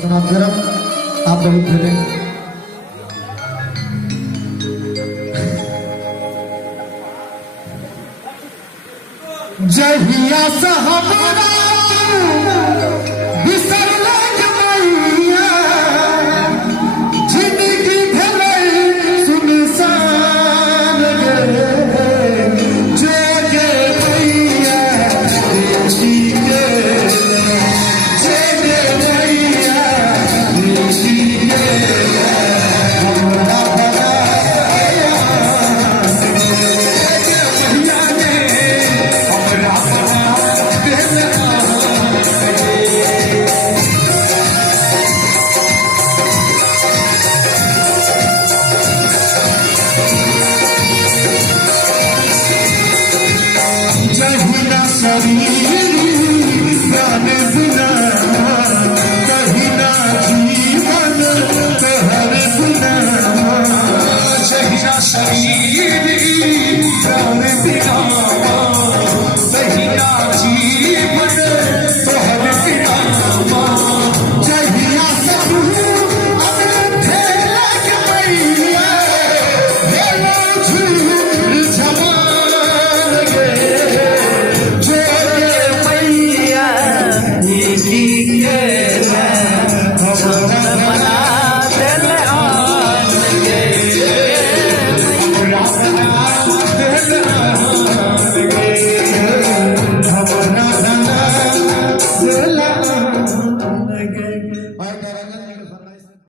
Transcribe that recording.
समाप्त करा आप लोग फिर जहिया से हमारा बिसरले जमैया जिंदगी भले सुनसान गे जगे भैया जी के जगे भैया जी के हमरा भला भैया ने हमरा जहिना शरीर प्राण बिना कहिना जीवन तोहर बिना जहिना शरीर प्राण बिना कहिना जीवन